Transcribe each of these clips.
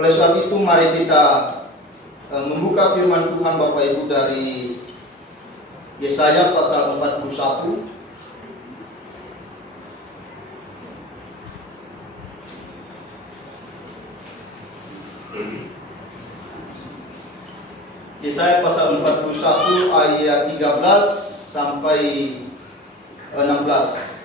Oleh sebab itu mari kita membuka firman Tuhan Bapak Ibu dari Yesaya pasal 41. Yesaya pasal 41 ayat 13 sampai 16.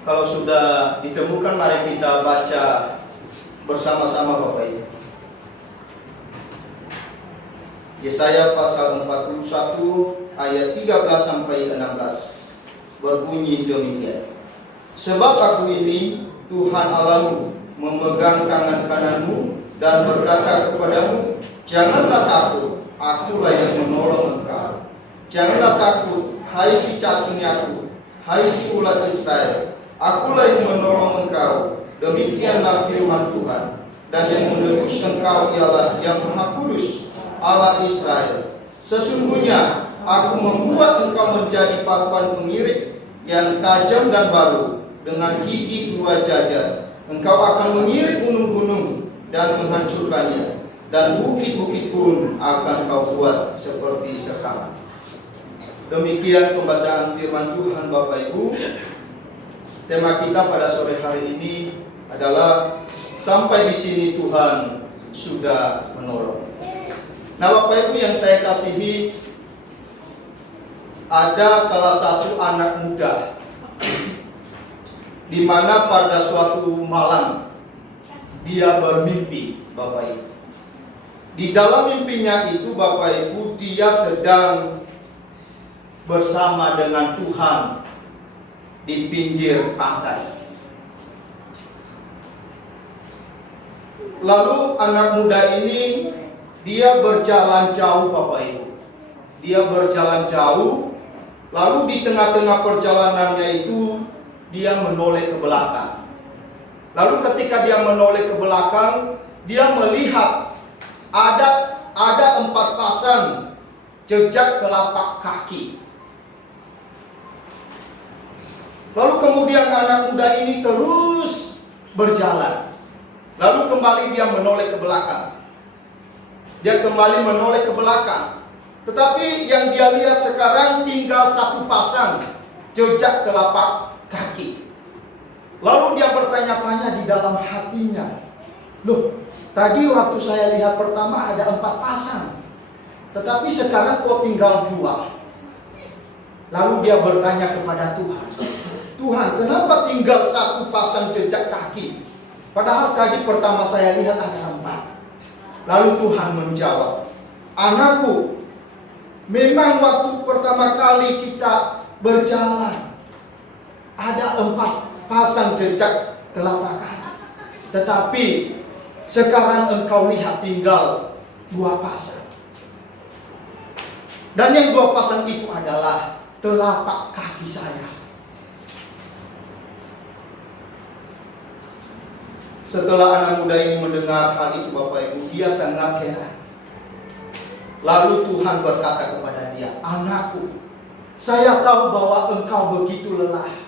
Kalau sudah ditemukan, mari kita baca bersama-sama Bapak Ibu. Yesaya pasal 41 ayat 13 sampai 16 berbunyi demikian. Sebab aku ini Tuhan Allahmu memegang tangan kananmu dan berkata kepadamu, janganlah takut, akulah yang menolong engkau. Janganlah takut, hai si cacing Yakub, hai si ulat Israel, akulah yang menolong engkau. Demikianlah firman Tuhan. Dan yang menebus engkau ialah yang Maha Kudus, Allah Israel. Sesungguhnya aku membuat engkau menjadi papan pengirik yang tajam dan baru, dengan gigi 2 jajar. Engkau akan mengirik gunung-gunung dan menghancurkannya, dan bukit-bukit pun akan kau buat seperti sekarang. Demikian pembacaan firman Tuhan Bapak Ibu. Tema kita pada sore hari ini adalah sampai di sini Tuhan sudah menolong. Nah Bapak Ibu yang saya kasihi, ada salah satu anak muda di mana pada suatu malam dia bermimpi Bapak Ibu. Di dalam mimpinya itu Bapak Ibu, dia sedang bersama dengan Tuhan di pinggir pantai. Lalu anak muda ini dia berjalan jauh Bapak Ibu. Dia berjalan jauh, lalu di tengah-tengah perjalanannya itu dia menoleh ke belakang. Lalu ketika dia menoleh ke belakang, dia melihat ada 4 pasang jejak telapak kaki. Lalu kemudian anak muda ini terus berjalan. Lalu kembali dia menoleh ke belakang. Dia kembali menoleh ke belakang. Tetapi yang dia lihat sekarang tinggal 1 pasang jejak telapak kaki. Lalu dia bertanya-tanya di dalam hatinya, loh, tadi waktu saya lihat pertama ada 4 pasang, tetapi sekarang kok tinggal 2. Lalu dia bertanya kepada Tuhan, Tuhan, kenapa tinggal 1 pasang jejak kaki? Padahal tadi pertama saya lihat ada 4. Lalu Tuhan menjawab, anakku, memang waktu pertama kali kita berjalan ada 4 pasang jejak telapak kaki. Tetapi sekarang engkau lihat tinggal 2 pasang. Dan yang 2 pasang itu adalah telapak kaki saya. Setelah anak muda ini mendengar hal itu Bapak Ibu, dia sangat heran. Lalu Tuhan berkata kepada dia, anakku, saya tahu bahwa engkau begitu lelah.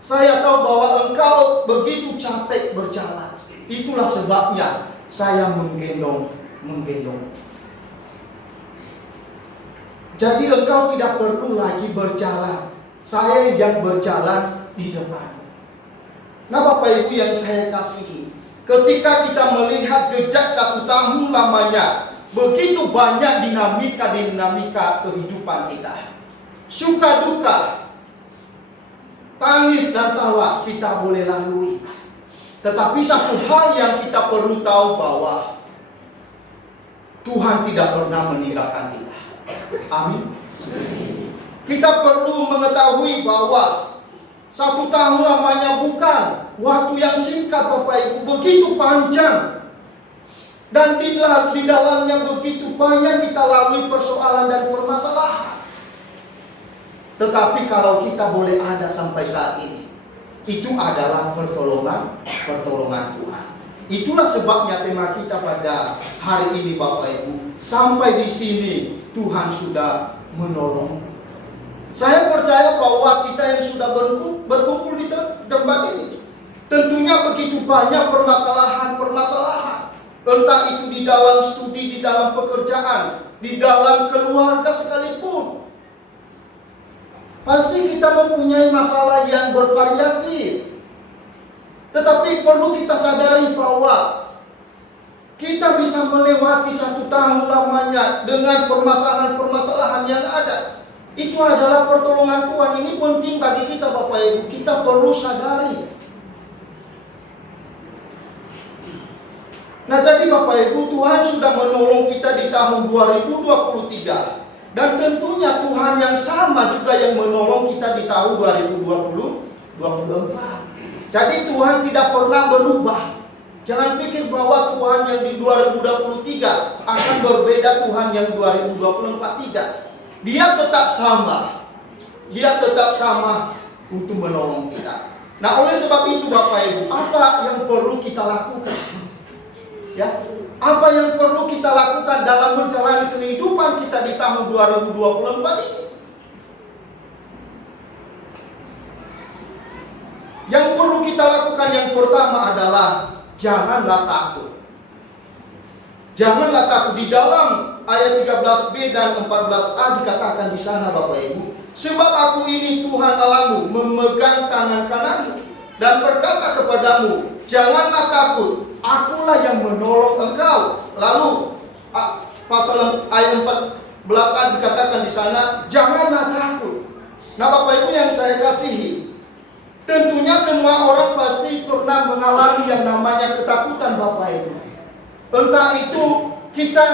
Saya tahu bahwa engkau begitu capek berjalan. Itulah sebabnya saya menggendong. Jadi engkau tidak perlu lagi berjalan. Saya yang berjalan di depan. Nah Bapak Ibu yang saya kasihi, ketika kita melihat jejak 1 tahun lamanya, begitu banyak dinamika kehidupan kita. Suka duka, tangis dan tawa kita boleh lalui. Tetapi satu hal yang kita perlu tahu bahwa Tuhan tidak pernah meninggalkan kita. Amin. Kita perlu mengetahui bahwa 1 tahun lamanya bukan waktu yang singkat Bapak Ibu, begitu panjang. Dan di dalamnya begitu banyak kita lalui persoalan dan permasalahan. Tetapi kalau kita boleh ada sampai saat ini, itu adalah pertolongan Tuhan. Itulah sebabnya tema kita pada hari ini Bapak Ibu. Sampai di sini Tuhan sudah menolong. Saya percaya bahwa kita yang sudah berkumpul di tempat ini, tentunya begitu banyak permasalahan-permasalahan. Entah itu di dalam studi, di dalam pekerjaan, di dalam keluarga sekalipun. Pasti kita mempunyai masalah yang bervariatif. Tetapi perlu kita sadari bahwa kita bisa melewati 1 tahun lamanya dengan permasalahan-permasalahan yang ada. Itu adalah pertolongan Tuhan. Ini penting bagi kita Bapak Ibu. Kita perlu sadari. Nah jadi Bapak Ibu, Tuhan sudah menolong kita di tahun 2023. Dan tentunya Tuhan yang sama juga yang menolong kita di tahun 2024. Jadi Tuhan tidak pernah berubah. Jangan pikir bahwa Tuhan yang di 2023 akan berbeda Tuhan yang 2024. Tidak. Dia tetap sama. Dia tetap sama untuk menolong kita. Nah oleh sebab itu Bapak Ibu, apa yang perlu kita lakukan? Ya, apa yang perlu kita lakukan dalam menjalani kehidupan kita di tahun 2024 ini? Yang perlu kita lakukan yang pertama adalah janganlah takut. Janganlah takut. Di dalam ayat 13b dan 14a dikatakan di sana Bapak Ibu, sebab aku ini Tuhan Allahmu, memegang tangan kananmu dan berkata kepadamu, janganlah takut, akulah yang menolong engkau. Lalu pasal ayat 14a dikatakan di sana, janganlah takut. Nah Bapak Ibu yang saya kasihi, tentunya semua orang pasti pernah mengalami yang namanya ketakutan Bapak Ibu. Entah itu kita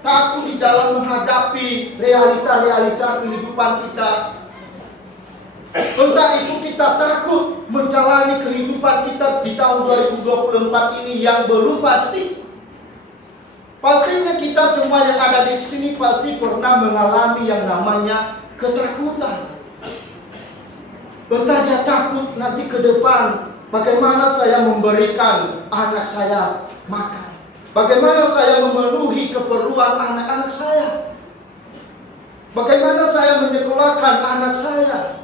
takut di dalam menghadapi realita-realita kehidupan kita. Entah itu kita takut menjalani kehidupan kita di tahun 2024 ini yang belum pasti. Pastinya kita semua yang ada di sini pasti pernah mengalami yang namanya ketakutan. Entah dia takut nanti ke depan, bagaimana saya memberikan anak saya makan. Bagaimana saya memenuhi keperluan anak-anak saya. Bagaimana saya menyekolahkan anak saya.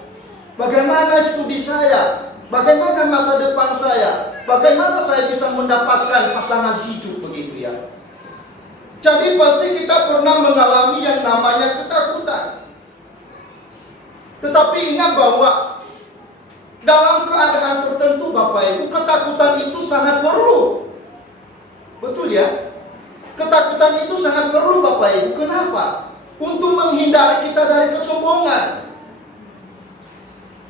Bagaimana studi saya. Bagaimana masa depan saya. Bagaimana saya bisa mendapatkan pasangan hidup begitu ya. Jadi pasti kita pernah mengalami yang namanya ketakutan. Tetapi ingat bahwa dalam keadaan tertentu Bapak Ibu, ketakutan itu sangat perlu. Betul ya? Ketakutan itu sangat perlu Bapak Ibu. Kenapa? Untuk menghindari kita dari kesombongan.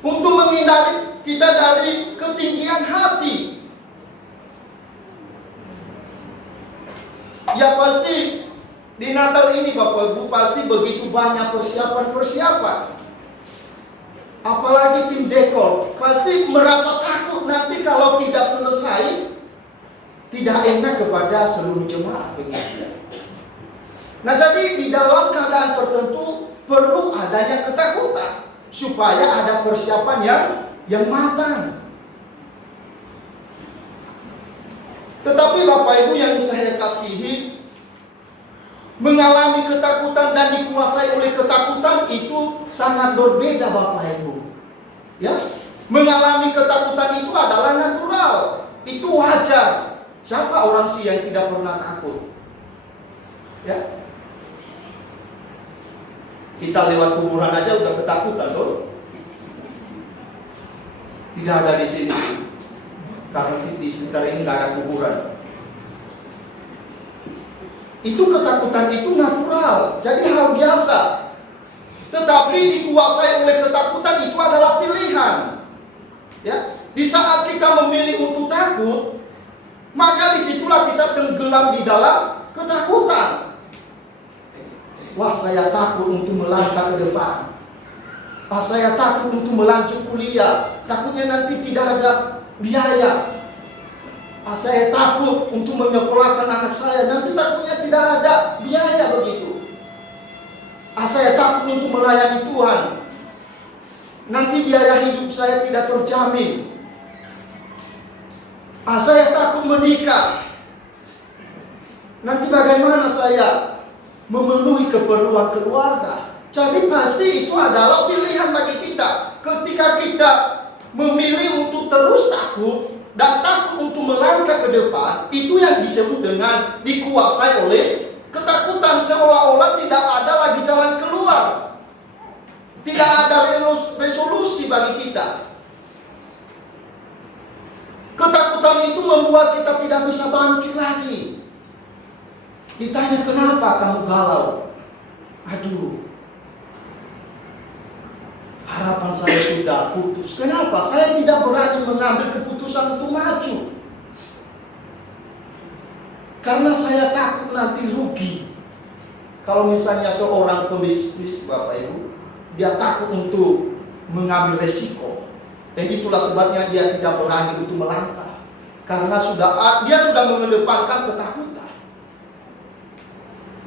Untuk menghindari kita dari ketinggian hati. Ya pasti di Natal ini Bapak Ibu pasti begitu banyak persiapan-persiapan. Apalagi tim dekor pasti merasa takut nanti kalau tidak selesai, tidak enak kepada seluruh jemaat begitu. Nah jadi di dalam keadaan tertentu perlu adanya ketakutan supaya ada persiapan yang matang. Tetapi Bapak Ibu yang saya kasihi, mengalami ketakutan dan dikuasai oleh ketakutan itu sangat berbeda Bapak Ibu. Ya, mengalami ketakutan itu adalah natural, itu wajar. Siapa orang sih yang tidak pernah takut? Ya. Kita lewat kuburan aja udah ketakutan loh. Tidak ada di sini. Karena di sekitar ini nggak ada kuburan. Itu ketakutan itu natural, jadi hal biasa. Tetapi dikuasai oleh ketakutan itu adalah pilihan. Ya, di saat kita memilih untuk takut, maka disitulah kita tenggelam di dalam ketakutan. Wah, saya takut untuk melangkah ke depan. Saya takut untuk melanjut kuliah. Takutnya nanti tidak ada biaya. Saya takut untuk menyekolahkan anak saya. Nanti takutnya tidak ada biaya begitu. Saya takut untuk melayani Tuhan. Nanti biaya hidup saya tidak terjamin. Saya takut menikah. Nanti bagaimana saya? memenuhi keperluan keluarga. Jadi pasti itu adalah pilihan bagi kita. Ketika kita memilih untuk terus takut dan takut untuk melangkah ke depan, itu yang disebut dengan dikuasai oleh ketakutan, seolah-olah tidak ada lagi jalan keluar. Tidak ada resolusi bagi kita. Ketakutan itu membuat kita tidak bisa bangkit lagi. Ditanya, kenapa kamu galau? Aduh, harapan saya sudah putus. Kenapa? Saya tidak berani mengambil keputusan untuk maju. Karena saya takut nanti rugi. Kalau misalnya seorang pebisnis, Bapak Ibu, dia takut untuk mengambil resiko. Dan itulah sebabnya dia tidak berani untuk melangkah. Karena dia sudah mengedepankan ketakutan.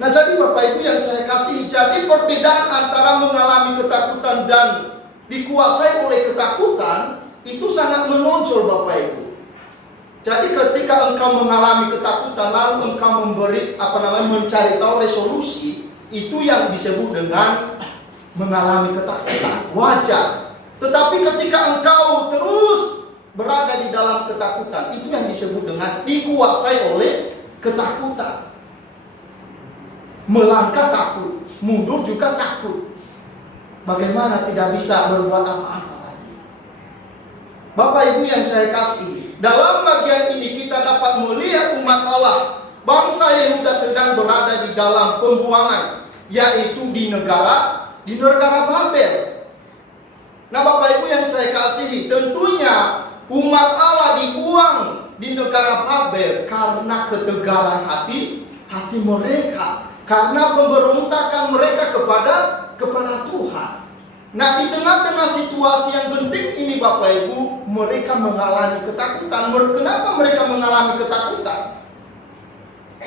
Nah, jadi Bapak Ibu yang saya kasih, jadi perbedaan antara mengalami ketakutan dan dikuasai oleh ketakutan itu sangat menonjol, Bapak Ibu. Jadi ketika engkau mengalami ketakutan lalu engkau mencari tahu resolusi, itu yang disebut dengan mengalami ketakutan. Wajar. Tetapi ketika engkau terus berada di dalam ketakutan, itu yang disebut dengan dikuasai oleh ketakutan. Melangkah takut, mundur juga takut. Bagaimana tidak bisa berbuat apa-apa lagi? Bapak Ibu yang saya kasih, dalam bagian ini kita dapat melihat umat Allah, bangsa Yehuda sedang berada di dalam pembuangan, yaitu di negara Babel. Nah, Bapak Ibu yang saya kasihi, tentunya umat Allah dibuang di negara Babel karena ketegaran hati mereka, karena pemberontakan mereka kepada Tuhan. Nah, di tengah-tengah situasi yang penting ini, Bapak Ibu, mereka mengalami ketakutan. Kenapa mereka mengalami ketakutan?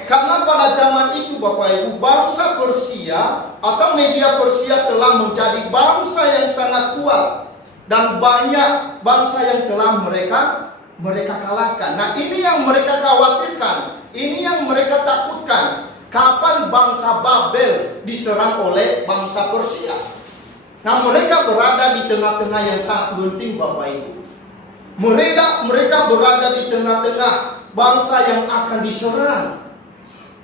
Karena pada zaman itu, Bapak Ibu, bangsa Persia atau media Persia telah menjadi bangsa yang sangat kuat, dan banyak bangsa yang telah mereka kalahkan. Nah, ini yang mereka khawatirkan, ini yang mereka takutkan. Kapan bangsa Babel diserang oleh bangsa Persia? Nah, mereka berada di tengah-tengah yang sangat penting, Bapak Ibu. Mereka berada di tengah-tengah bangsa yang akan diserang.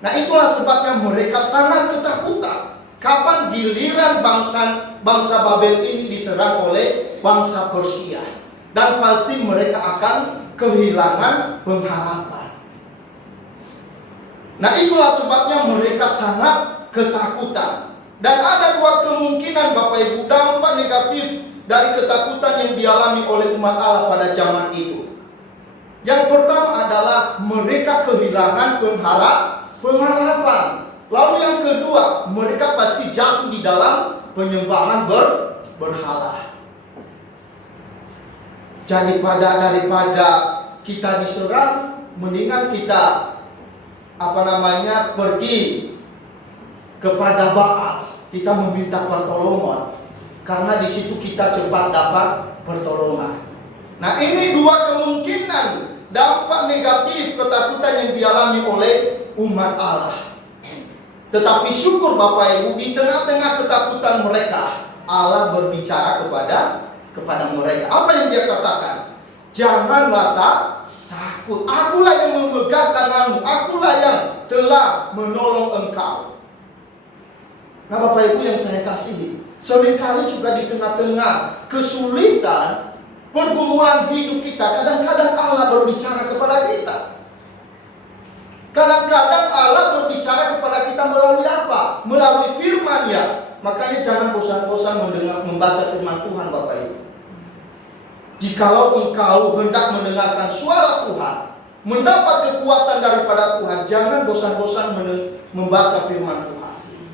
Nah, itulah sebabnya mereka sangat ketakutan. Kapan giliran bangsa Babel ini diserang oleh bangsa Persia? Dan pasti mereka akan kehilangan pengharapan. Nah, itulah sebabnya mereka sangat ketakutan. Dan ada dua kemungkinan, Bapak Ibu, dampak negatif dari ketakutan yang dialami oleh umat Allah pada zaman itu. Yang pertama adalah mereka kehilangan pengharapan. Lalu yang kedua, mereka pasti jatuh di dalam penyembahan berhala. Jadi daripada kita diserang, mendingan kita pergi kepada Baal. Kita meminta pertolongan, karena di situ kita cepat dapat pertolongan. Nah, ini dua kemungkinan dampak negatif ketakutan yang dialami oleh umat Allah. Tetapi syukur Bapak Ibu, di tengah-tengah ketakutan mereka, Allah berbicara kepada mereka. Apa yang Dia katakan? Janganlah takut. Akulah yang memegang tanganmu. Akulah yang telah menolong engkau. Nah, Bapak Ibu yang saya kasihi, seringkali juga di tengah-tengah kesulitan pergumulan hidup kita, kadang-kadang Allah berbicara kepada kita. Kadang-kadang Allah berbicara kepada kita melalui apa? Melalui firman-Nya. Makanya jangan bosan-bosan membaca firman Tuhan, Bapak Ibu. Jikalau engkau hendak mendengarkan suara Tuhan, mendapat kekuatan daripada Tuhan, jangan bosan-bosan membaca firman Tuhan.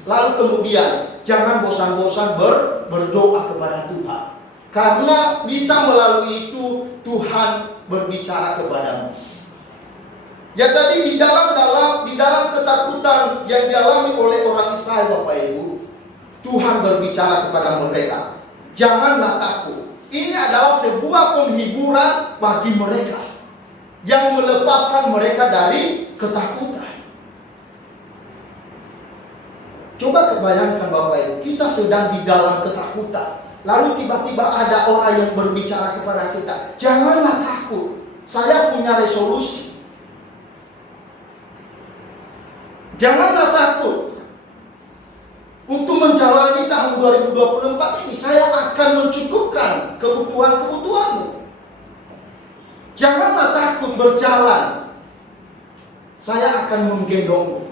Lalu kemudian jangan bosan-bosan berdoa kepada Tuhan, karena bisa melalui itu Tuhan berbicara kepadamu. Ya, jadi di dalam ketakutan yang dialami oleh orang Israel, Bapak Ibu, Tuhan berbicara kepada mereka, janganlah takut. Ini adalah sebuah penghiburan bagi mereka yang melepaskan mereka dari ketakutan. Coba kebayangkan Bapak Ibu, kita sedang di dalam ketakutan. Lalu tiba-tiba ada orang yang berbicara kepada kita, janganlah takut, saya punya resolusi. Janganlah takut. Untuk menjalani tahun 2024 ini, saya akan mencukupkan kebutuhan-kebutuhanmu. Janganlah takut berjalan, saya akan menggendongmu.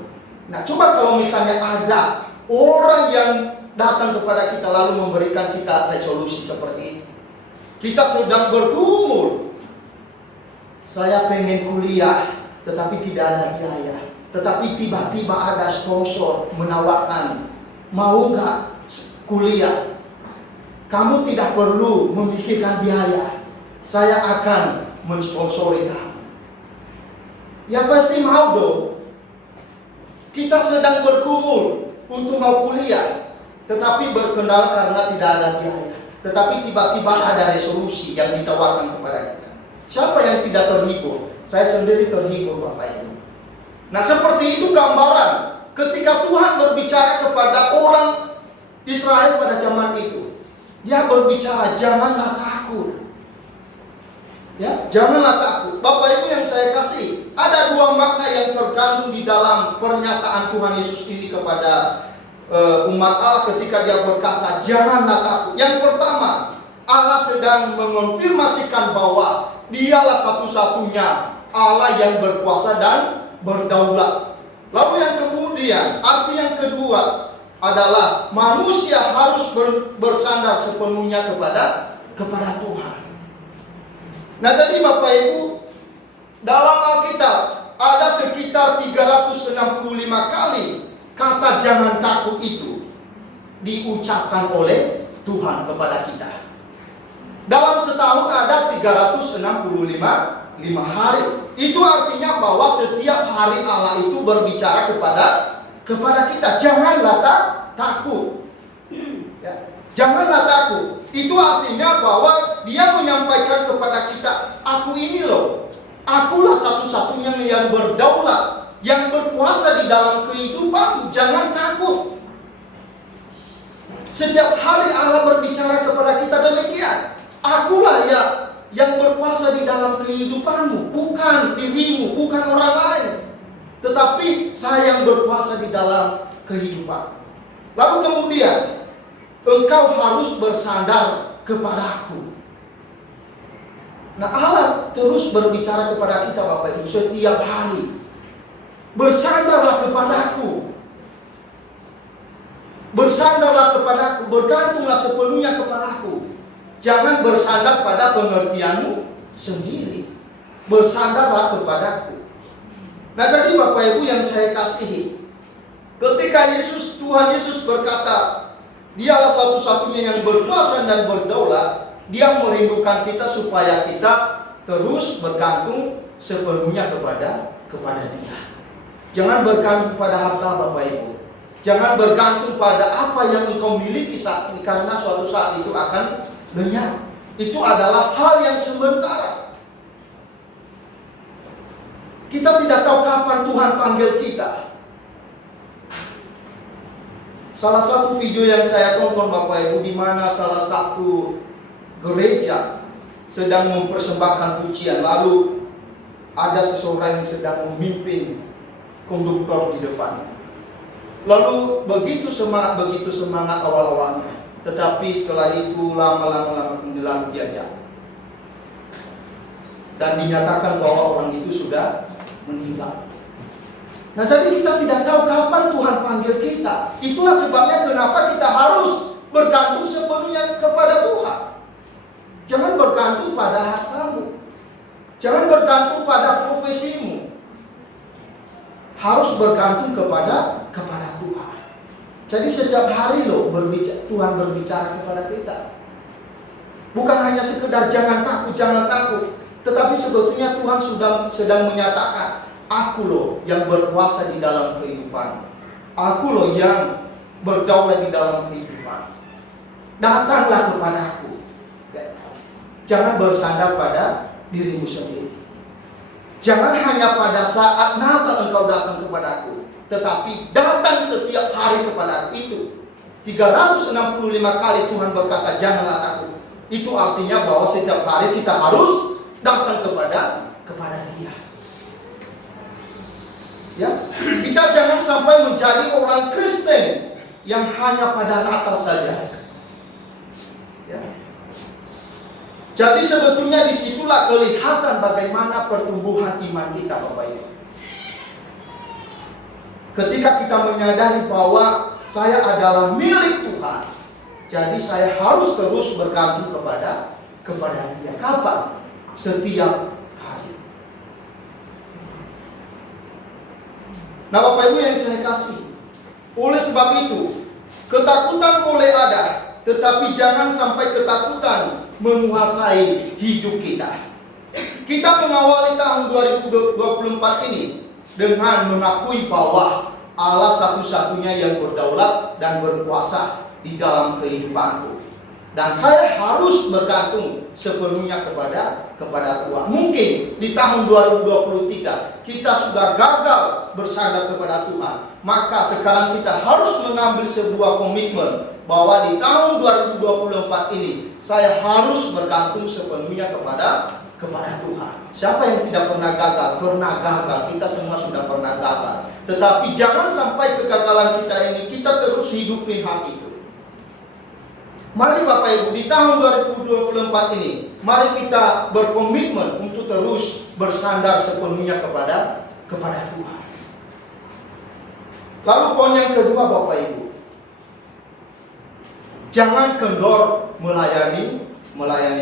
Nah, coba kalau misalnya ada orang yang datang kepada kita lalu memberikan kita resolusi seperti ini. Kita sedang bergumul, saya pengen kuliah tetapi tidak ada biaya. Tetapi tiba-tiba ada sponsor menawarkan, mau nggak kuliah? Kamu tidak perlu memikirkan biaya, saya akan mensponsori kamu. Ya pasti mau dong. Kita sedang bergumul untuk mau kuliah, tetapi berkendala karena tidak ada biaya. Tetapi tiba-tiba ada resolusi yang ditawarkan kepada kita. Siapa yang tidak terhibur? Saya sendiri terhibur Bapak Ibu. Nah, seperti itu gambaran ketika Tuhan berbicara kepada orang Israel pada zaman itu. Dia berbicara, janganlah takut. Ya, janganlah takut. Bapak Ibu yang saya kasih, ada dua makna yang terkandung di dalam pernyataan Tuhan Yesus ini kepada umat Allah ketika dia berkata, janganlah takut. Yang pertama, Allah sedang mengonfirmasikan bahwa dialah satu-satunya Allah yang berkuasa dan berdaulat. Lalu yang kemudian, arti yang kedua adalah manusia harus bersandar sepenuhnya kepada Tuhan. Nah, jadi Bapak Ibu, dalam Alkitab ada sekitar 365 kali kata jangan takut itu diucapkan oleh Tuhan kepada kita. Dalam setahun ada 365 hari. Itu artinya bahwa setiap hari Allah itu berbicara kepada kita, janganlah takut. Ya, janganlah takut. Itu artinya bahwa dia menyampaikan kepada kita, aku ini loh, akulah satu-satunya yang berdaulat, yang berkuasa di dalam kehidupan, jangan takut. Setiap hari Allah berbicara kepada kita demikian, akulah yang berkuasa di dalam kehidupanmu, bukan dirimu, bukan orang lain, tetapi saya yang berkuasa di dalam kehidupan. Lalu kemudian, engkau harus bersandar kepadaku. Nah, Allah terus berbicara kepada kita Bapak Ibu setiap hari. Bersandarlah kepadaku. Bersandarlah kepadaku, bergantunglah sepenuhnya kepadaku. Jangan bersandar pada pengertianmu sendiri. Bersandarlah kepadaku. Nah, jadi Bapak Ibu yang saya kasihi, ketika Tuhan Yesus berkata, dialah satu-satunya yang berkuasa dan berdaulat, dia merindukan kita supaya kita terus bergantung sepenuhnya kepada dia. Jangan bergantung pada harta Bapak Ibu. Jangan bergantung pada apa yang engkau miliki saat ini, karena suatu saat itu akan lenyap. Itu adalah hal yang sementara. Kita tidak tahu kapan Tuhan panggil kita. Salah satu video yang saya tonton Bapak Ibu, di mana salah satu gereja sedang mempersembahkan pujian, lalu ada seseorang yang sedang memimpin konduktor di depan. Lalu begitu semangat awal-awalnya, tetapi setelah itu lama-lama lalu diajak dan dinyatakan bahwa orang itu sudah meninggal. Nah, jadi kita tidak tahu kapan Tuhan panggil kita. Itulah sebabnya kenapa kita harus bergantung sepenuhnya kepada Tuhan. Jangan bergantung pada hartamu. Jangan bergantung pada profesimu. Harus bergantung kepada Tuhan. Jadi setiap hari loh Tuhan berbicara kepada kita. Bukan hanya sekedar jangan takut, tetapi sebetulnya Tuhan sedang menyatakan, aku loh yang berkuasa di dalam kehidupan. Aku loh yang berdaulat di dalam kehidupan. Datanglah kepadaku. Jangan bersandar pada dirimu sendiri. Jangan hanya pada saat Natal engkau datang kepadaku, tetapi datang setiap hari kepada itu. 365 kali Tuhan berkata janganlah takut. Itu artinya bahwa setiap hari kita harus datang kepada Dia. Ya, kita jangan sampai menjadi orang Kristen yang hanya pada Natal saja. Ya. Jadi sebetulnya disitulah kelihatan bagaimana pertumbuhan iman kita, Bapak Ibu. Ketika kita menyadari bahwa saya adalah milik Tuhan, jadi saya harus terus bergantung kepada Dia. Kapan? Setiap hari. Nah, Bapak Ibu yang saya kasih, oleh sebab itu ketakutan boleh ada, tetapi jangan sampai ketakutan menguasai hidup kita. Kita mengawali tahun 2024 ini dengan mengakui bahwa Allah satu-satunya yang berdaulat dan berkuasa di dalam kehidupanku. Dan saya harus bergantung sepenuhnya kepada Tuhan. Mungkin di tahun 2023 kita sudah gagal bersandar kepada Tuhan. Maka sekarang kita harus mengambil sebuah komitmen bahwa di tahun 2024 ini saya harus bergantung sepenuhnya kepada Tuhan. Siapa yang tidak pernah gagal? Pernah gagal. Kita semua sudah pernah gagal. Tetapi jangan sampai kegagalan kita ini kita terus hidupin hal itu. Mari Bapak Ibu, di tahun 2024 ini, mari kita berkomitmen untuk terus bersandar sepenuhnya kepada Tuhan. Lalu poin yang kedua Bapak Ibu, jangan kendor melayani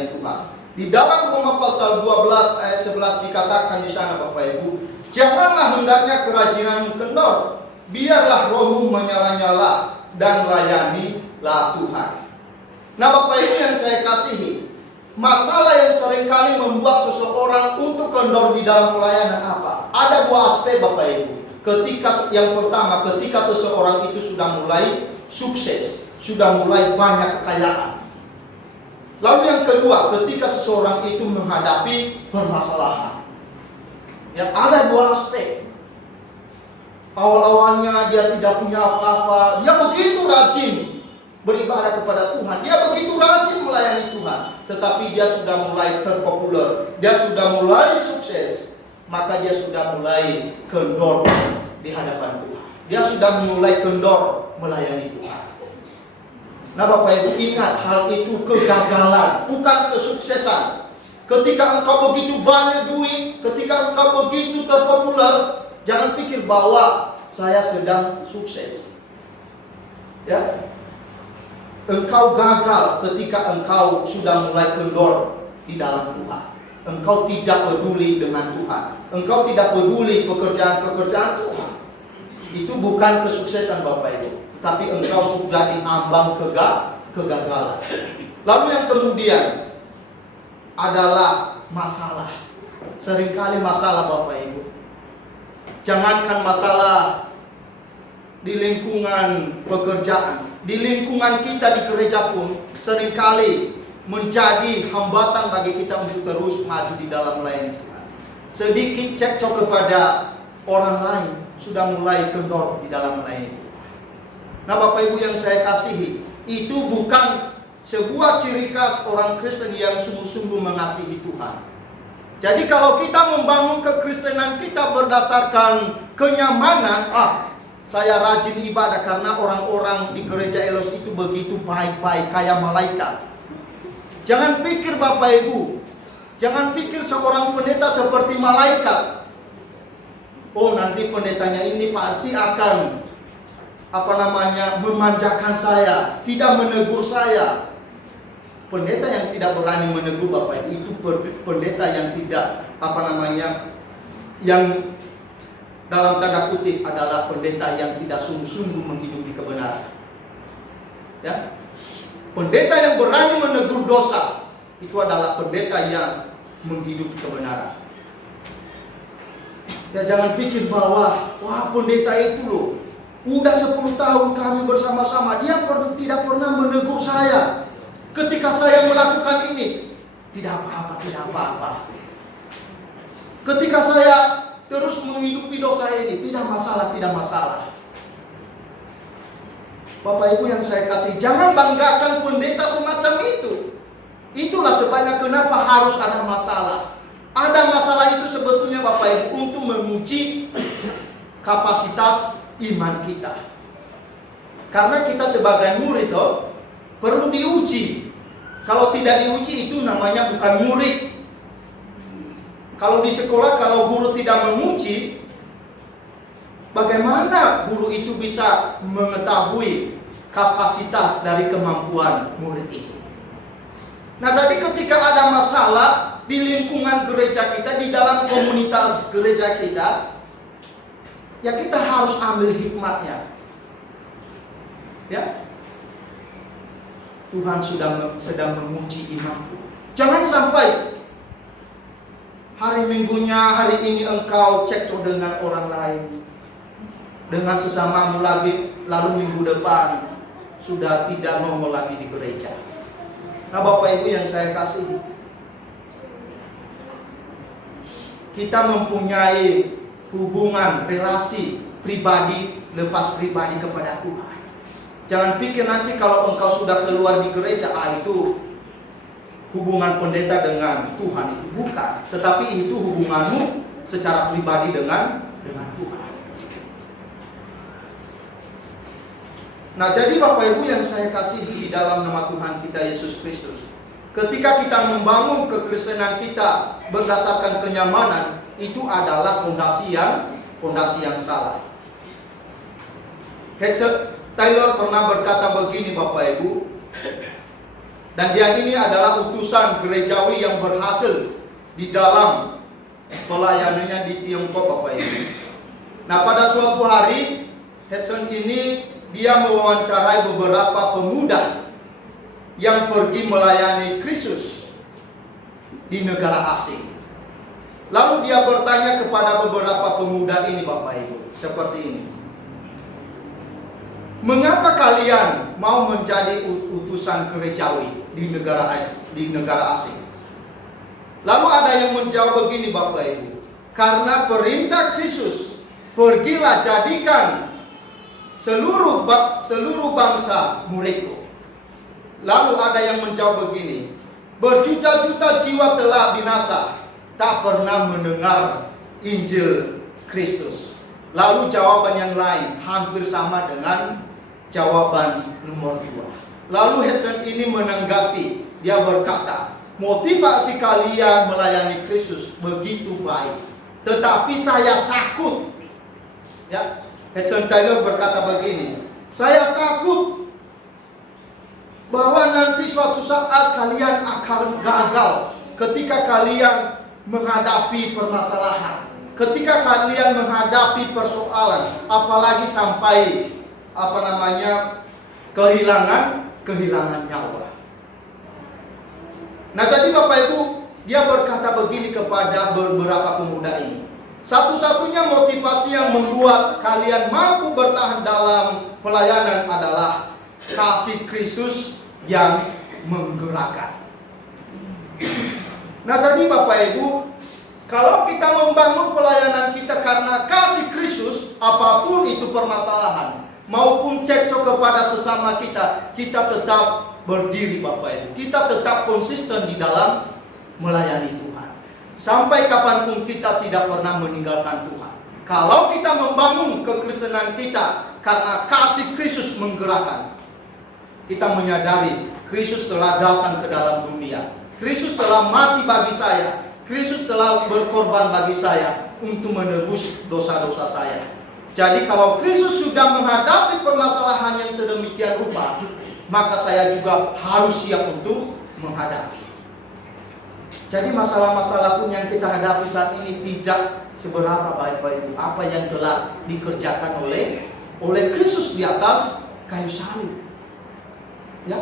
Tuhan. Di dalam Roma pasal 12 ayat 11 dikatakan di sana Bapak Ibu, janganlah hendaknya kerajinanmu kendor, biarlah rohmu menyala-nyala dan layanilah Tuhan. Nah Bapak Ibu yang saya kasihi, masalah yang seringkali membuat seseorang untuk kendor di dalam pelayanan apa? Ada dua aspek Bapak Ibu. Yang pertama, ketika seseorang itu sudah mulai sukses, sudah mulai banyak kekayaan. Lalu yang kedua, ketika seseorang itu menghadapi permasalahan. Ya, ada dua aspek. Awal-awalnya dia tidak punya apa-apa, dia begitu rajin beribadah kepada Tuhan, dia begitu rajin melayani Tuhan, tetapi dia sudah mulai terpopuler, dia sudah mulai sukses, maka dia sudah mulai kendor di hadapan Tuhan. Dia sudah mulai kendor melayani Tuhan. Nah Bapak Ibu ingat, hal itu kegagalan, bukan kesuksesan. Ketika engkau begitu banyak duit, ketika engkau begitu terpopuler, jangan pikir bahwa saya sedang sukses. Ya, engkau gagal ketika engkau sudah mulai kendor di dalam Tuhan. Engkau tidak peduli dengan Tuhan. Engkau tidak peduli pekerjaan-pekerjaan Tuhan. Itu bukan kesuksesan Bapak Ibu, tapi engkau sudah diambang kegagalan. Lalu yang kemudian adalah masalah. Seringkali masalah Bapak Ibu. Jangankan masalah di lingkungan pekerjaan, di lingkungan kita di gereja pun seringkali menjadi hambatan bagi kita untuk terus maju di dalam melayani Tuhan. Sedikit cekcok kepada orang lain sudah mulai kendor di dalam melayani Tuhan. Nah Bapak Ibu yang saya kasihi, itu bukan sebuah ciri khas orang Kristen yang sungguh-sungguh mengasihi Tuhan. Jadi kalau kita membangun kekristenan kita berdasarkan kenyamanan, saya rajin ibadah karena orang-orang di gereja Elos itu begitu baik-baik kayak malaikat. Jangan pikir Bapak Ibu, jangan pikir seorang pendeta seperti malaikat. Oh nanti pendetanya ini pasti akan memanjakan saya, tidak menegur saya. Pendeta yang tidak berani menegur Bapak Ibu itu pendeta yang tidak yang dalam tanda kutip adalah pendeta yang tidak sungguh-sungguh menghidupi kebenaran. Ya. Pendeta yang berani menegur dosa itu adalah pendeta yang menghidupi kebenaran. Ya jangan pikir bahwa pendeta itu loh, udah 10 tahun kami bersama-sama, dia tidak pernah menegur saya. Ketika saya melakukan ini, tidak apa-apa. Ketika saya terus menghidupi dosa ini. Tidak masalah, tidak masalah. Bapak Ibu yang saya kasih, jangan banggakan pendeta semacam itu. Itulah sebabnya kenapa harus ada masalah. Ada masalah itu sebetulnya Bapak Ibu untuk menguji kapasitas iman kita. Karena kita sebagai murid perlu diuji. Kalau tidak diuji itu namanya bukan murid. Kalau di sekolah, kalau guru tidak menguji, bagaimana guru itu bisa mengetahui kapasitas dari kemampuan murid itu? Nah, jadi ketika ada masalah di lingkungan gereja kita, di dalam komunitas gereja kita, ya kita harus ambil hikmatnya. Ya, Tuhan sedang menguji imanku. Jangan sampai hari minggunya, hari ini engkau cekcok dengan orang lain, dengan sesamamu lagi, lalu minggu depan sudah tidak mau lagi di gereja. Nah, Bapak Ibu yang saya kasih, kita mempunyai hubungan, relasi pribadi, lepas pribadi kepada Tuhan. Jangan pikir nanti kalau engkau sudah keluar di gereja, itu hubungan pendeta dengan Tuhan. Itu bukan, tetapi itu hubunganmu secara pribadi dengan Tuhan. Nah, jadi Bapak Ibu yang saya kasihi di dalam nama Tuhan kita Yesus Kristus, ketika kita membangun kekristenan kita berdasarkan kenyamanan, itu adalah fondasi yang salah. Taylor pernah berkata begini Bapak Ibu, dan dia ini adalah utusan gerejawi yang berhasil di dalam pelayanannya di Tiongkok Bapak Ibu. Nah, pada suatu hari Hudson ini dia mewawancarai beberapa pemuda yang pergi melayani Kristus di negara asing. Lalu dia bertanya kepada beberapa pemuda ini Bapak Ibu, seperti ini. Mengapa kalian mau menjadi utusan gerejawi di negara asing? Lalu ada yang menjawab begini Bapak Ibu, karena perintah Kristus, pergilah jadikan seluruh bangsa muridku. Lalu ada yang menjawab begini, berjuta-juta jiwa telah binasa, tak pernah mendengar Injil Kristus. Lalu jawaban yang lain hampir sama dengan jawaban nomor 2. Lalu Hudson ini menanggapi, dia berkata, motivasi kalian melayani Kristus begitu baik, tetapi saya takut. Ya, Hudson Taylor berkata begini, saya takut bahwa nanti suatu saat kalian akan gagal ketika kalian menghadapi permasalahan, ketika kalian menghadapi persoalan, apalagi sampai kehilangan nyawa. Nah, jadi Bapak Ibu, dia berkata begini kepada beberapa pemuda ini, satu-satunya motivasi yang membuat kalian mampu bertahan dalam pelayanan adalah kasih Kristus yang menggerakkan. Nah, jadi Bapak Ibu, kalau kita membangun pelayanan kita karena kasih Kristus, apapun itu permasalahan maupun cekcok kepada sesama kita, kita tetap berdiri Bapak Ibu. Kita tetap konsisten di dalam melayani Tuhan. Sampai kapanpun kita tidak pernah meninggalkan Tuhan. Kalau kita membangun kekristenan kita karena kasih Kristus menggerakkan, kita menyadari Kristus telah datang ke dalam dunia. Kristus telah mati bagi saya. Kristus telah berkorban bagi saya untuk menebus dosa-dosa saya. Jadi kalau Kristus sudah menghadapi permasalahan yang sedemikian rupa, maka saya juga harus siap untuk menghadapi. Jadi masalah-masalah pun yang kita hadapi saat ini tidak seberapa Bapak Ibu apa yang telah dikerjakan oleh Kristus di atas kayu salib. Ya.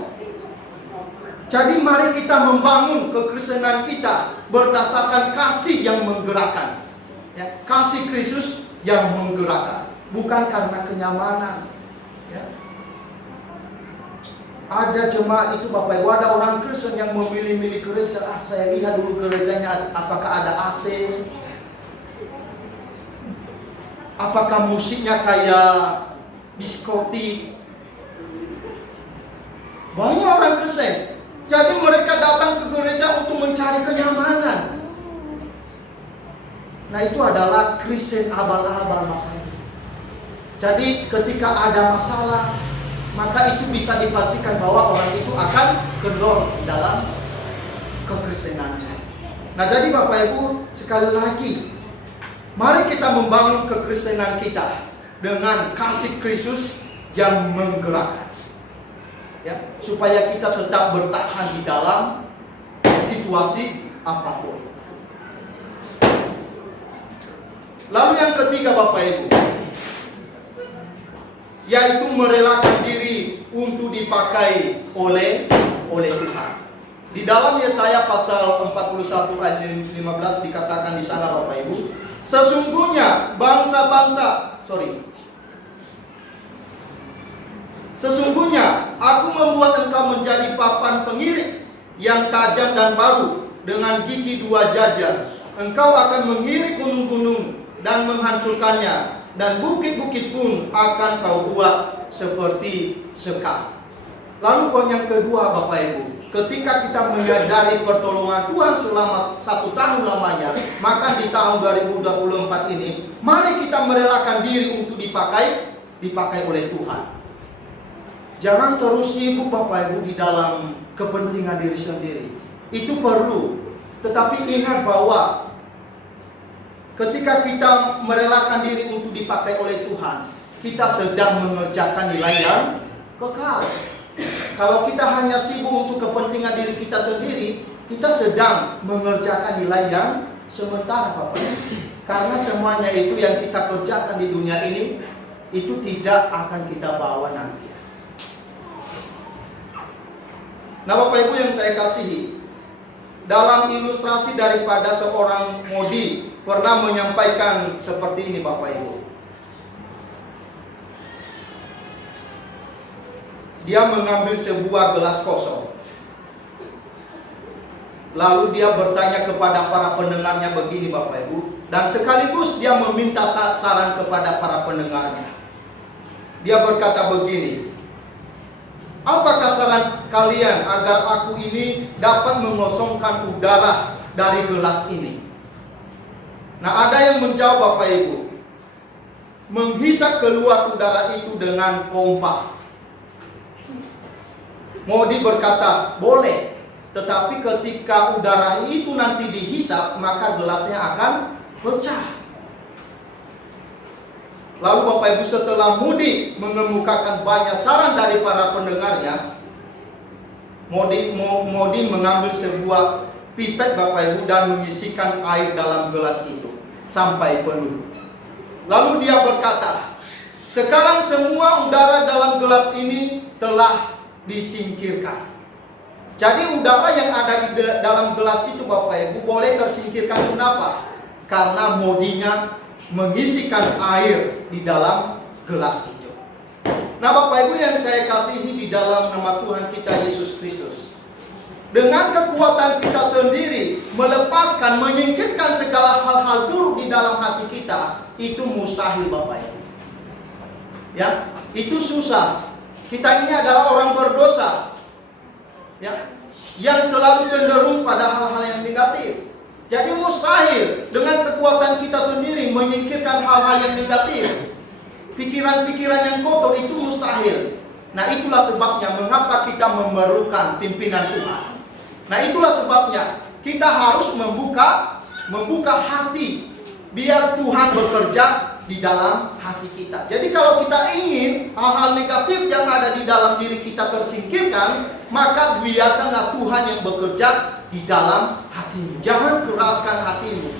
Jadi mari kita membangun kekristenan kita berdasarkan kasih yang menggerakkan. Ya, kasih Kristus yang menggerakkan, bukan karena kenyamanan. Ya. Ada jemaat itu Bapak Ibu, ada orang Kristen yang memilih-milih gereja. Saya lihat dulu gerejanya apakah ada AC. Apakah musiknya kayak diskotik? Banyak orang Kristen. Jadi mereka datang ke gereja untuk mencari kenyamanan. Nah, itu adalah Kristen abal-abal, Bapak Ibu. Jadi ketika ada masalah, maka itu bisa dipastikan bahwa orang itu akan kendor dalam kekristenannya. Nah, jadi Bapak Ibu, sekali lagi, mari kita membangun kekristenan kita dengan kasih Kristus yang menggerakkan, ya, supaya kita tetap bertahan di dalam situasi apapun. Lalu yang ketiga, Bapak Ibu, yaitu merelakan diri untuk dipakai oleh Tuhan. Di dalam Yesaya pasal 41 ayat 15 dikatakan di sana, Bapak Ibu, sesungguhnya aku membuat engkau menjadi papan pengirik yang tajam dan baru dengan gigi dua jajah. Engkau akan mengirik gunung-gunung dan menghancurkannya, dan bukit-bukit pun akan kau buat seperti sekam. Lalu poin yang kedua, Bapak Ibu, ketika kita menyadari pertolongan Tuhan selama 1 tahun lamanya, maka di tahun 2024 ini, mari kita merelakan diri untuk dipakai oleh Tuhan. Jangan terus sibuk, Bapak Ibu, di dalam kepentingan diri sendiri. Itu perlu, tetapi ingat bahwa ketika kita merelakan diri untuk dipakai oleh Tuhan, kita sedang mengerjakan nilai yang kekal. Kalau kita hanya sibuk untuk kepentingan diri kita sendiri, kita sedang mengerjakan nilai yang sementara, Bapak. Karena semuanya itu yang kita kerjakan di dunia ini, itu tidak akan kita bawa nanti. Nah, Bapak Ibu yang saya kasihi, dalam ilustrasi daripada seorang modi pernah menyampaikan seperti ini, Bapak Ibu. Dia mengambil sebuah gelas kosong. Lalu dia bertanya kepada para pendengarnya begini, Bapak Ibu, dan sekaligus dia meminta saran kepada para pendengarnya. Dia berkata begini, apakah saran kalian agar aku ini dapat mengosongkan udara dari gelas ini? Nah, ada yang menjawab, Bapak Ibu, menghisap keluar udara itu dengan pompa. Modi berkata, boleh, tetapi ketika udara itu nanti dihisap, maka gelasnya akan pecah. Lalu Bapak Ibu, setelah Modi mengemukakan banyak saran dari para pendengarnya, Modi mengambil sebuah pipet, Bapak Ibu, dan mengisikan air dalam gelas itu sampai penuh. Lalu dia berkata, sekarang semua udara dalam gelas ini telah disingkirkan. Jadi udara yang ada di dalam gelas itu, Bapak Ibu, boleh tersingkirkan. Kenapa? Karena Modinya mengisikan air di dalam gelas itu. Nah, Bapak Ibu yang saya kasihi di dalam nama Tuhan kita Yesus Kristus, dengan kekuatan kita sendiri melepaskan, menyingkirkan segala hal-hal buruk di dalam hati kita, itu mustahil, Bapak Ibu. Ya, itu susah. Kita ini adalah orang berdosa, ya, yang selalu cenderung pada hal-hal yang negatif. Jadi mustahil dengan kekuatan kita sendiri menyingkirkan hal-hal yang negatif. Pikiran-pikiran yang kotor itu mustahil. Nah, itulah sebabnya mengapa kita memerlukan pimpinan Tuhan. Nah, itulah sebabnya kita harus membuka hati biar Tuhan bekerja di dalam hati kita. Jadi kalau kita ingin hal-hal negatif yang ada di dalam diri kita tersingkirkan, maka biarkanlah Tuhan yang bekerja di dalam hatimu. Jangan keraskan hatimu.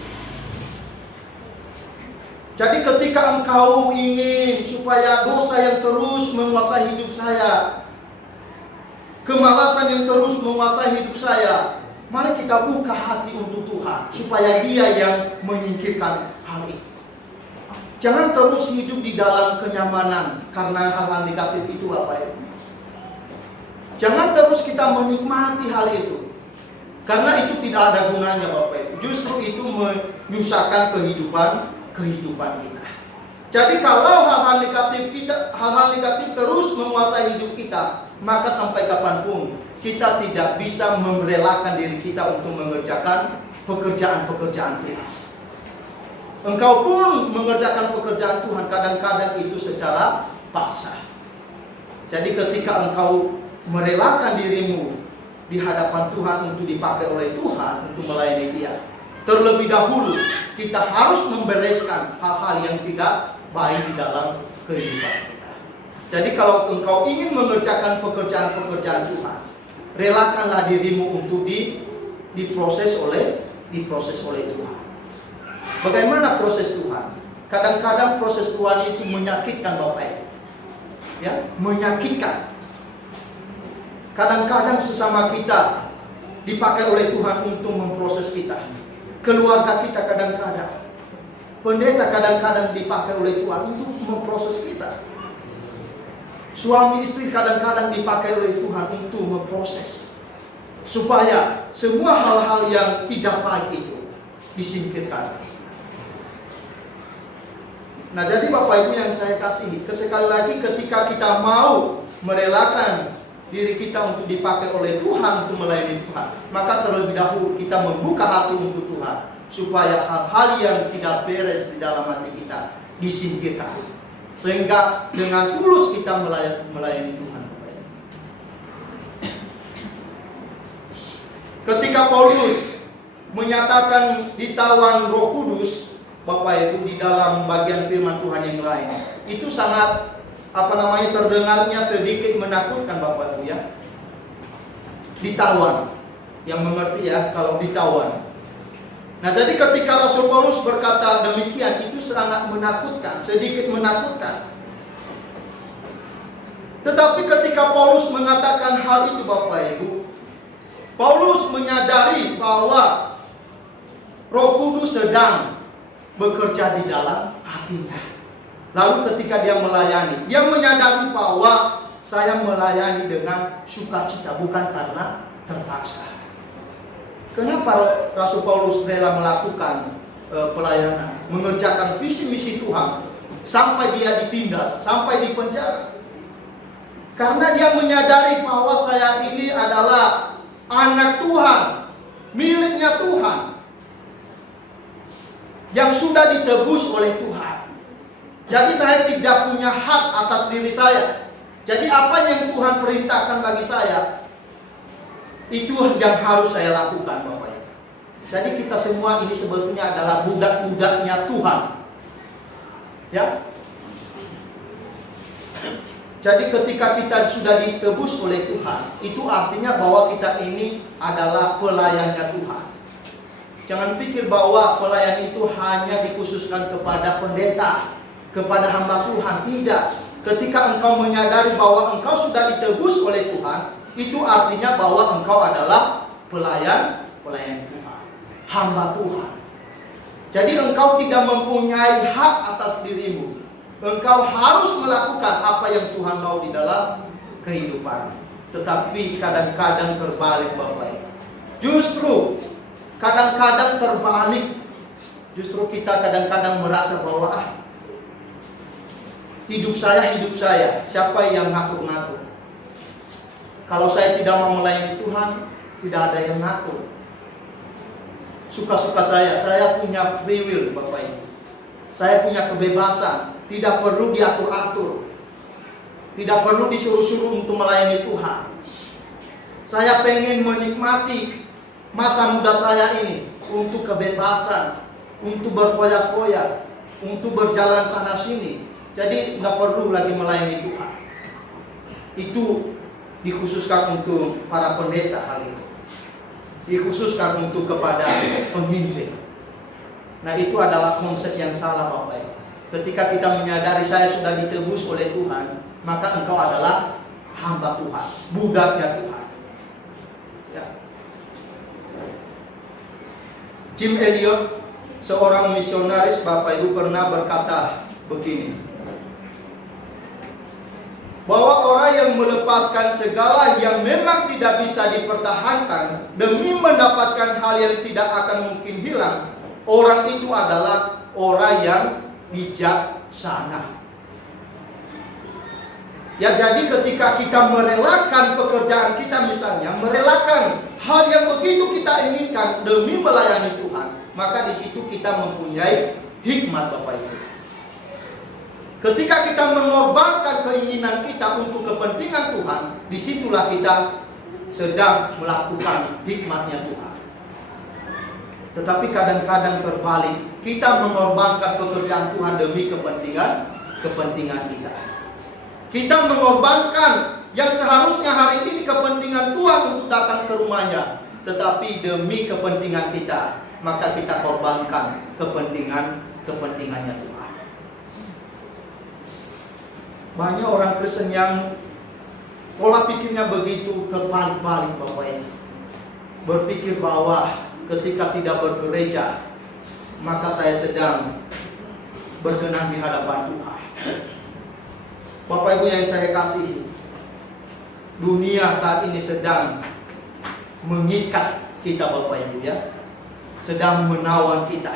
Jadi ketika engkau ingin supaya dosa yang terus menguasai hidup saya, kemalasan yang terus menguasai hidup saya, mari kita buka hati untuk Tuhan, supaya Dia yang menyingkirkan hal itu. Jangan terus hidup di dalam kenyamanan karena hal-hal negatif itu, Bapak Ibu. Jangan terus kita menikmati hal itu, karena itu tidak ada gunanya, Bapak Ibu. Justru itu menyusahkan kehidupan kita. Jadi kalau hal-hal negatif terus menguasai hidup kita, maka sampai kapanpun kita tidak bisa merelakan diri kita untuk mengerjakan pekerjaan-pekerjaan Tuhan. Engkau pun mengerjakan pekerjaan Tuhan kadang-kadang itu secara paksa. Jadi ketika engkau merelakan dirimu di hadapan Tuhan untuk dipakai oleh Tuhan untuk melayani Dia, terlebih dahulu kita harus membereskan hal-hal yang tidak baik di dalam kehidupan kita. Jadi kalau engkau ingin mengerjakan pekerjaan-pekerjaan Tuhan, relakanlah dirimu untuk diproses oleh Tuhan. Bagaimana proses Tuhan? Kadang-kadang proses Tuhan itu menyakitkan Bapak. Ya, menyakitkan. Kadang-kadang sesama kita dipakai oleh Tuhan untuk memproses kita. Keluarga kita kadang-kadang, pendeta kadang-kadang dipakai oleh Tuhan untuk memproses kita. Suami istri kadang-kadang dipakai oleh Tuhan untuk memproses, supaya semua hal-hal yang tidak baik itu disingkirkan. Nah, jadi Bapak Ibu yang saya kasihi, sekali lagi ketika kita mau merelakan diri kita untuk dipakai oleh Tuhan untuk melayani Tuhan, maka terlebih dahulu kita membuka hati untuk Tuhan, supaya hal-hal yang tidak beres di dalam hati kita disingkirkan, sehingga dengan tulus kita melayani Tuhan. Ketika Paulus menyatakan ditawan Roh Kudus, Bapak Ibu, di dalam bagian firman Tuhan yang lain, itu sangat terdengarnya sedikit menakutkan Bapak Ibu ya. Ditawan, yang mengerti ya kalau ditawan. Nah, jadi ketika Rasul Paulus berkata demikian, itu sangat menakutkan, sedikit menakutkan. Tetapi ketika Paulus mengatakan hal itu Bapak Ibu, Paulus menyadari bahwa Roh Kudus sedang bekerja di dalam hatinya. Lalu ketika dia melayani, dia menyadari bahwa saya melayani dengan sukacita, bukan karena terpaksa. Kenapa Rasul Paulus rela melakukan pelayanan, mengerjakan visi misi Tuhan sampai dia ditindas, sampai dipenjara? Karena dia menyadari bahwa saya ini adalah anak Tuhan, miliknya Tuhan, yang sudah ditebus oleh Tuhan. Jadi saya tidak punya hak atas diri saya. Jadi apa yang Tuhan perintahkan bagi saya, itu yang harus saya lakukan Bapak Ibu. Jadi kita semua ini sebetulnya adalah budak-budaknya Tuhan. Ya. Jadi ketika kita sudah ditebus oleh Tuhan, itu artinya bahwa kita ini adalah pelayannya Tuhan. Jangan pikir bahwa pelayan itu hanya dikhususkan kepada pendeta, kepada hamba Tuhan. Tidak. Ketika engkau menyadari bahwa engkau sudah ditebus oleh Tuhan, itu artinya bahwa engkau adalah pelayan Tuhan, hamba Tuhan. Jadi engkau tidak mempunyai hak atas dirimu. Engkau harus melakukan apa yang Tuhan mau di dalam kehidupan. Tetapi kadang-kadang terbalik Bapak. Justru kadang-kadang terbalik. Justru kita kadang-kadang merasa bahwa hidup saya, siapa yang ngatur-ngatur? Kalau saya tidak mau melayani Tuhan, tidak ada yang ngatur. Suka-suka saya punya free will Bapak Ibu. Saya punya kebebasan, tidak perlu diatur-atur, tidak perlu disuruh-suruh untuk melayani Tuhan. Saya pengen menikmati masa muda saya ini untuk kebebasan, untuk berfoya-foya, untuk berjalan sana sini. Jadi nggak perlu lagi melayani Tuhan. Itu dikhususkan untuk para pendeta hal itu. Dikhususkan untuk kepada penginjil. Nah, itu adalah konsep yang salah Bapak Ibu. Ketika kita menyadari saya sudah ditebus oleh Tuhan, maka engkau adalah hamba Tuhan, budaknya Tuhan. Ya. Jim Elliot, seorang misionaris Bapak Ibu, pernah berkata begini, bahwa orang yang melepaskan segala yang memang tidak bisa dipertahankan demi mendapatkan hal yang tidak akan mungkin hilang, orang itu adalah orang yang bijak sana. Ya, jadi ketika kita merelakan pekerjaan kita, misalnya merelakan hal yang begitu kita inginkan demi melayani Tuhan, maka di situ kita mempunyai hikmat, Bapak Ibu. Ketika kita mengorbankan keinginan kita untuk kepentingan Tuhan, disitulah kita sedang melakukan hikmatnya Tuhan. Tetapi kadang-kadang terbalik, kita mengorbankan pekerjaan Tuhan demi kepentingan kita. Kita mengorbankan yang seharusnya hari ini kepentingan Tuhan untuk datang ke rumahnya, tetapi demi kepentingan kita, maka kita korbankan kepentingannya Tuhan. Banyak orang Kristen yang pola pikirnya begitu terbalik-balik, Bapak Ibu. Berpikir bahwa ketika tidak bergereja, maka saya sedang berkenan di hadapan Tuhan. Bapak Ibu yang saya kasihi, dunia saat ini sedang mengikat kita, Bapak Ibu ya, sedang menawan kita.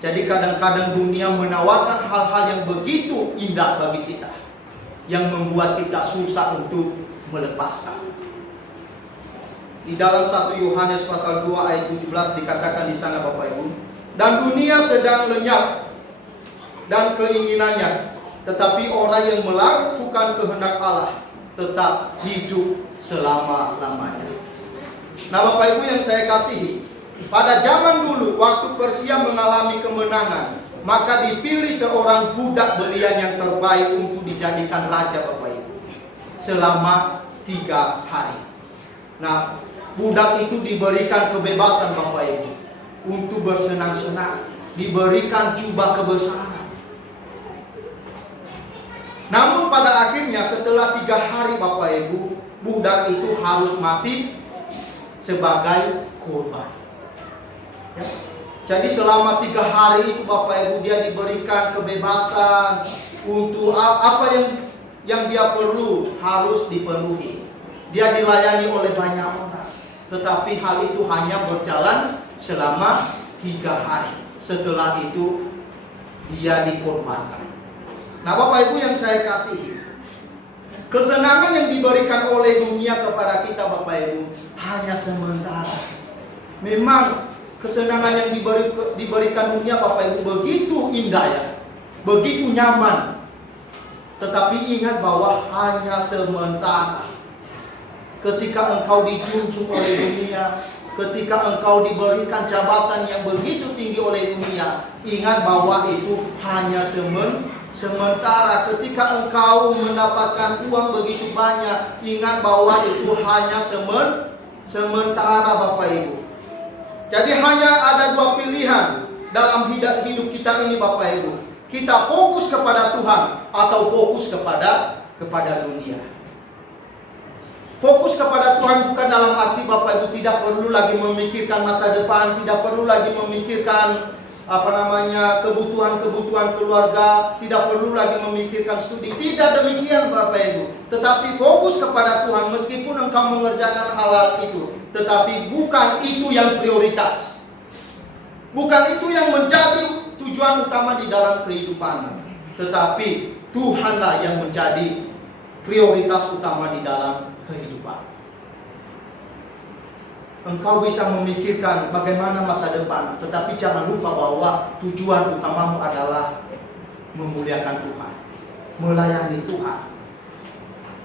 Jadi kadang-kadang dunia menawarkan hal-hal yang begitu indah bagi kita, yang membuat kita susah untuk melepaskan. Di dalam 1 Yohanes pasal 2 ayat 17 dikatakan di sana, Bapak Ibu, dan dunia sedang lenyap dan keinginannya, tetapi orang yang melakukan kehendak Allah tetap hidup selama-lamanya. Nah, Bapak Ibu yang saya kasihi, pada zaman dulu waktu Persia mengalami kemenangan, maka dipilih seorang budak belian yang terbaik untuk dijadikan raja, Bapak Ibu, selama 3 hari. Nah, budak itu diberikan kebebasan, Bapak Ibu, untuk bersenang-senang, diberikan jubah kebesaran. Namun pada akhirnya setelah 3 hari, Bapak Ibu, budak itu harus mati sebagai korban. Ya. Jadi selama 3 hari itu, Bapak Ibu, dia diberikan kebebasan untuk apa yang dia perlu harus dipenuhi. Dia dilayani oleh banyak orang, tetapi hal itu hanya berjalan selama 3 hari. Setelah itu dia dikorbankan. Nah, Bapak Ibu yang saya kasihi, kesenangan yang diberikan oleh dunia kepada kita, Bapak Ibu, hanya sementara. Memang kesenangan yang diberikan dunia, Bapak Ibu, begitu indah ya, begitu nyaman. Tetapi ingat bahwa hanya sementara. Ketika engkau dijunjung oleh dunia, ketika engkau diberikan jabatan yang begitu tinggi oleh dunia, ingat bahwa itu hanya sementara. Ketika engkau mendapatkan uang begitu banyak, ingat bahwa itu hanya sementara, Bapak Ibu. Jadi hanya ada 2 pilihan dalam hidup kita ini, Bapak Ibu. Kita fokus kepada Tuhan atau fokus kepada dunia. Fokus kepada Tuhan bukan dalam arti, Bapak Ibu, tidak perlu lagi memikirkan masa depan, tidak perlu lagi memikirkan kebutuhan keluarga, tidak perlu lagi memikirkan studi. Tidak demikian, Bapak Ibu. Tetapi fokus kepada Tuhan meskipun engkau mengerjakan hal itu, tetapi bukan itu yang prioritas. Bukan itu yang menjadi tujuan utama di dalam kehidupan, tetapi Tuhanlah yang menjadi prioritas utama di dalam kehidupan. Engkau bisa memikirkan bagaimana masa depan, tetapi jangan lupa bahwa tujuan utamamu adalah memuliakan Tuhan, melayani Tuhan.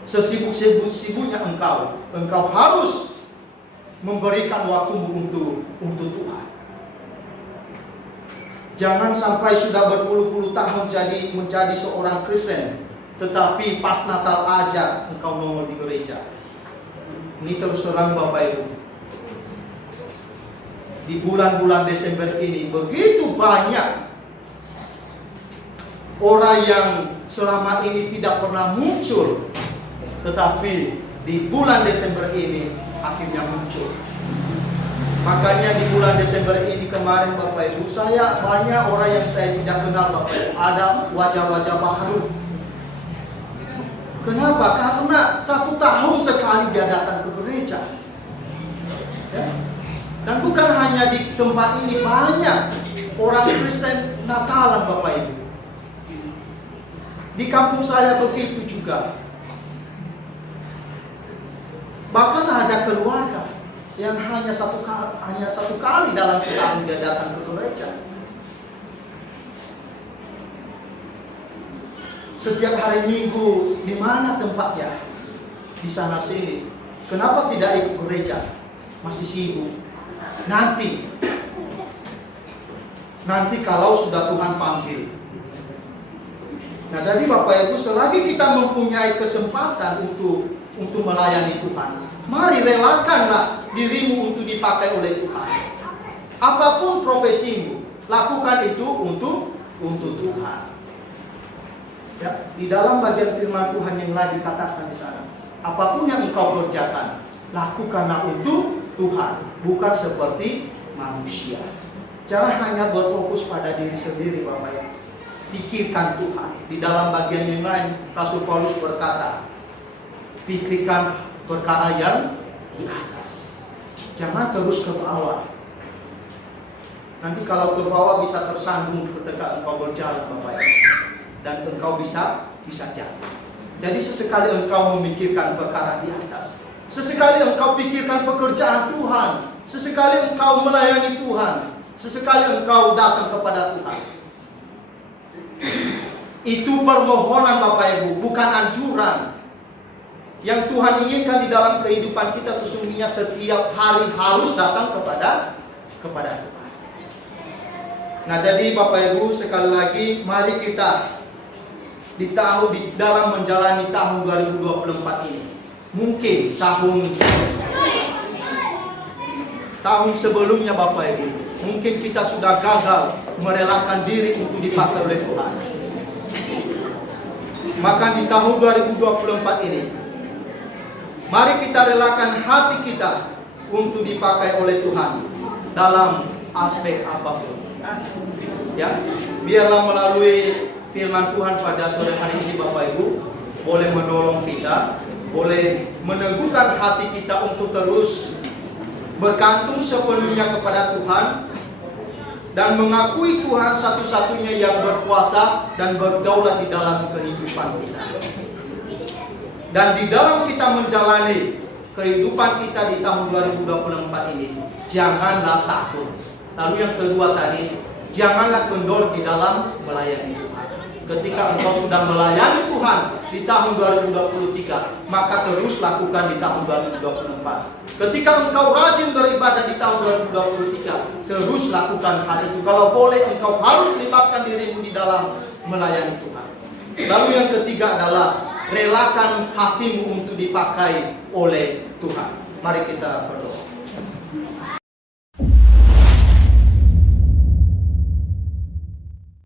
Sesibuk-sibuknya engkau harus memberikan waktumu untuk Tuhan. Jangan sampai sudah berpuluh-puluh tahun menjadi seorang Kristen, tetapi pas Natal aja engkau nongol di gereja. Ini terus terang, Bapak Ibu. Di bulan-bulan Desember ini begitu banyak orang yang selama ini tidak pernah muncul, tetapi di bulan Desember ini akhirnya muncul. Makanya di bulan Desember ini kemarin, Bapak Ibu, saya banyak orang yang saya tidak kenal, Bapak Ibu. Ada wajah-wajah baru. Kenapa? Karena 1 tahun sekali dia datang ke gereja. Ya? Dan bukan hanya di tempat ini, banyak orang Kristen Natalan, Bapak Ibu. Di kampung saya begitu juga. Bahkan ada keluarga yang hanya satu kali dalam setahun dia datang ke gereja. Setiap hari Minggu, di mana tempatnya? Di sana sini. Kenapa tidak ikut gereja? Masih sibuk. Nanti kalau sudah Tuhan panggil. Nah, jadi Bapak Ibu, selagi kita mempunyai kesempatan untuk melayani Tuhan, mari relakanlah dirimu untuk dipakai oleh Tuhan. Apapun profesimu, lakukan itu untuk Tuhan. Ya, di dalam bagian firman Tuhan yang lain dikatakan di sana, apapun yang engkau kerjakan, lakukanlah untuk Tuhan, bukan seperti manusia. Jangan hanya berfokus pada diri sendiri, Bapak Ibu. Pikirkan Tuhan. Di dalam bagian yang lain, Rasul Paulus berkata, pikirkan perkara yang di atas. Jangan terus ke bawah. Nanti kalau ke bawah bisa tersandung ketika engkau berjalan, Bapak Ibu, dan engkau bisa jatuh. Jadi sesekali engkau memikirkan perkara di atas. Sesekali engkau pikirkan pekerjaan Tuhan. Sesekali engkau melayani Tuhan. Sesekali engkau datang kepada Tuhan. Itu permohonan Bapak Ibu, bukan anjuran. Yang Tuhan inginkan di dalam kehidupan kita sesungguhnya setiap hari harus datang kepada Tuhan. Nah, jadi Bapak Ibu, sekali lagi mari kita di dalam menjalani tahun 2024 ini. Mungkin tahun sebelumnya Bapak Ibu, mungkin kita sudah gagal merelakan diri untuk dipakai oleh Tuhan. Maka di tahun 2024 ini, mari kita relakan hati kita untuk dipakai oleh Tuhan dalam aspek apapun. Ya, biarlah melalui firman Tuhan pada sore hari ini Bapak Ibu boleh menolong kita, boleh meneguhkan hati kita untuk terus bergantung sepenuhnya kepada Tuhan dan mengakui Tuhan satu-satunya yang berkuasa dan berdaulat di dalam kehidupan kita. Dan di dalam kita menjalani kehidupan kita di tahun 2024 ini, janganlah takut. Lalu yang kedua tadi, janganlah kendor di dalam melayani Tuhan. Ketika engkau sudah melayani Tuhan di tahun 2023, maka terus lakukan di tahun 2024. Ketika engkau rajin beribadah di tahun 2023, terus lakukan hal itu. Kalau boleh, engkau harus libatkan dirimu di dalam melayani Tuhan. Lalu yang ketiga adalah relakan hatimu untuk dipakai oleh Tuhan. Mari kita berdoa.